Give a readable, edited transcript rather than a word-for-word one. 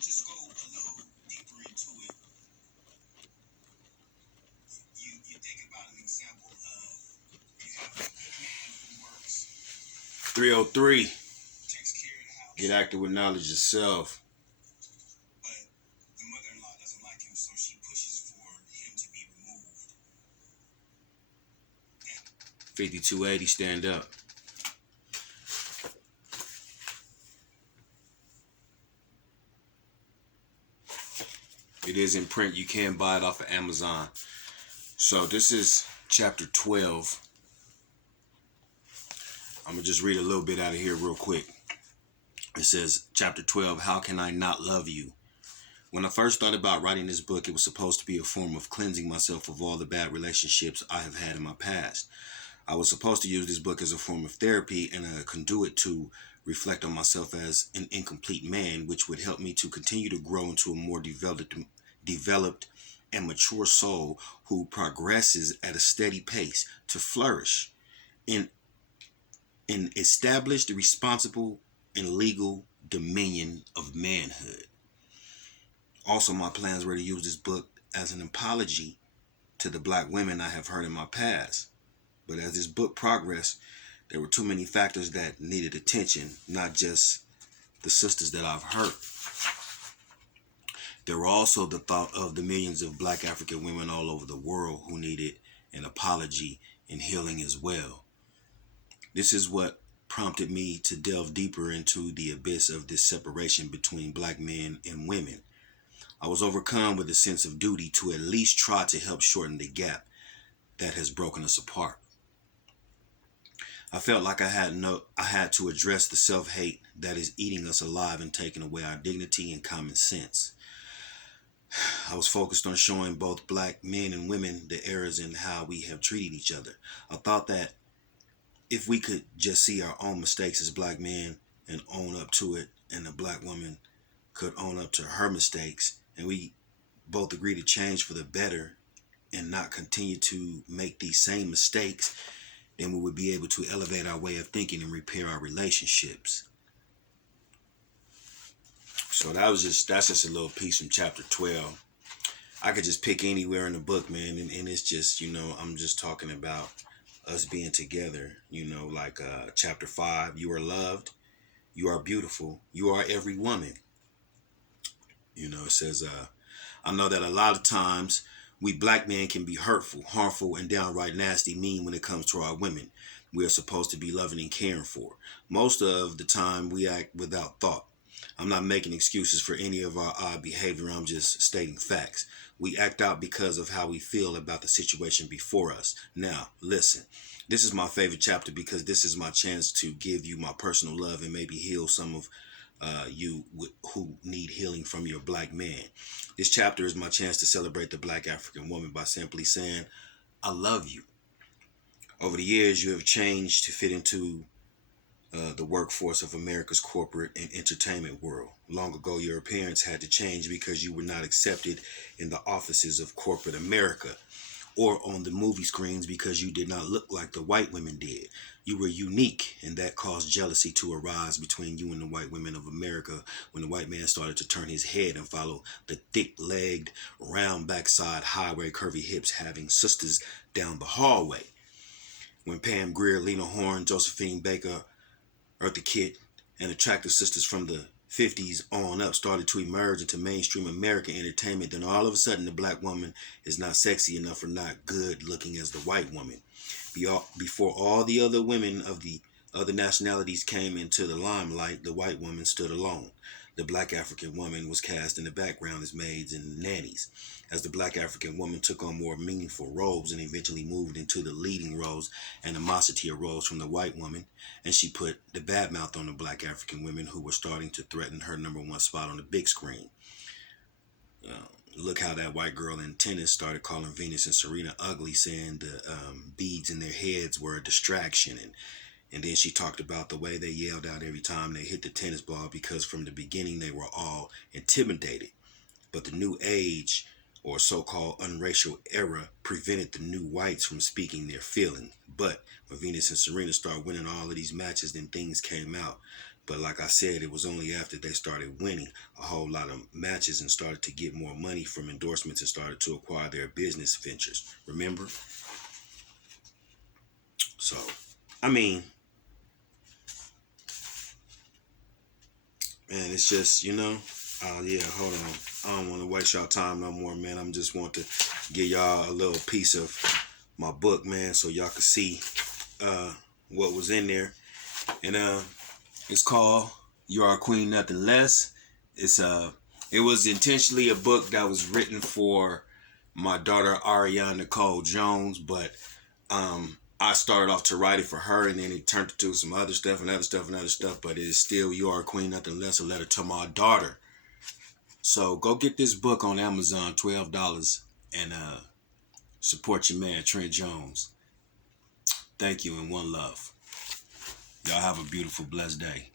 just go a little deeper into it. You think about an example of you have a good man who works, 303. takes care of the house, Get active with knowledge yourself. but the mother-in-law doesn't like him, so she pushes for him to be removed. 5280, stand up. It is in print. You can buy it off of Amazon. So this is chapter 12. I'm going to just read a little bit out of here real quick. It says, chapter 12, How Can I Not Love You? When I first thought about writing this book, it was supposed to be a form of cleansing myself of all the bad relationships I have had in my past. I was supposed to use this book as a form of therapy and a conduit to reflect on myself as an incomplete man, which would help me to continue to grow into a more developed and mature soul who progresses at a steady pace to flourish in established, responsible, and legal dominion of manhood. Also, my plans were to use this book as an apology to the black women I have hurt in my past. But as this book progressed, there were too many factors that needed attention, not just the sisters that I've hurt. There were also the thought of the millions of black African women all over the world who needed an apology and healing as well. This is what prompted me to delve deeper into the abyss of this separation between black men and women. I was overcome with a sense of duty to at least try to help shorten the gap that has broken us apart. I felt like I had to address the self-hate that is eating us alive and taking away our dignity and common sense. I was focused on showing both black men and women the errors in how we have treated each other. I thought that if we could just see our own mistakes as black men and own up to it, and the black woman could own up to her mistakes, and we both agree to change for the better and not continue to make these same mistakes, then we would be able to elevate our way of thinking and repair our relationships. So that's just a little piece from chapter 12. I could just pick anywhere in the book, man, and it's just, I'm just talking about us being together, like chapter 5, you are loved, you are beautiful, you are every woman. It says, I know that a lot of times we black men can be hurtful, harmful, and downright nasty mean when it comes to our women we are supposed to be loving and caring for. Most of the time we act without thought. I'm not making excuses for any of our odd behavior. I'm just stating facts. We act out because of how we feel about the situation before us. Now, listen. This is my favorite chapter because this is my chance to give you my personal love and maybe heal some of you who need healing from your black man. This chapter is my chance to celebrate the black African woman by simply saying, I love you. Over the years, you have changed to fit into the workforce of America's corporate and entertainment world. Long ago, your appearance had to change because you were not accepted in the offices of corporate America or on the movie screens because you did not look like the white women did. You were unique, and that caused jealousy to arise between you and the white women of America when the white man started to turn his head and follow the thick-legged, round backside, highway, curvy hips having sisters down the hallway. When Pam Grier, Lena Horne, Josephine Baker, Eartha Kitt, and attractive sisters from the 50s on up started to emerge into mainstream American entertainment, then all of a sudden the black woman is not sexy enough or not good looking as the white woman. Before all the other women of the other nationalities came into the limelight, the white woman stood alone. The black African woman was cast in the background as maids and nannies. As the black African woman took on more meaningful roles and eventually moved into the leading roles, animosity arose from the white woman, and she put the bad mouth on the black African women who were starting to threaten her number one spot on the big screen. Look how that white girl in tennis started calling Venus and Serena ugly, saying the beads in their heads were a distraction. And then she talked about the way they yelled out every time they hit the tennis ball because from the beginning they were all intimidated. But the new age, or so-called unracial era, prevented the new whites from speaking their feeling. But when Venus and Serena started winning all of these matches, then things came out. But like I said, it was only after they started winning a whole lot of matches and started to get more money from endorsements and started to acquire their business ventures. Remember? So, I mean, man, it's just, yeah, hold on. I don't want to waste y'all time no more, man. I'm just want to give y'all a little piece of my book, man, so y'all can see what was in there. And it's called You Are a Queen, Nothing Less. It was intentionally a book that was written for my daughter Ariana Nicole Jones, but I started off to write it for her, and then it turned into some other stuff and other stuff and other stuff. But it is still You Are a Queen, Nothing Less, a letter to my daughter. So go get this book on Amazon, $12, and support your man Trent Jones. Thank you and one love. Y'all have a beautiful, blessed day.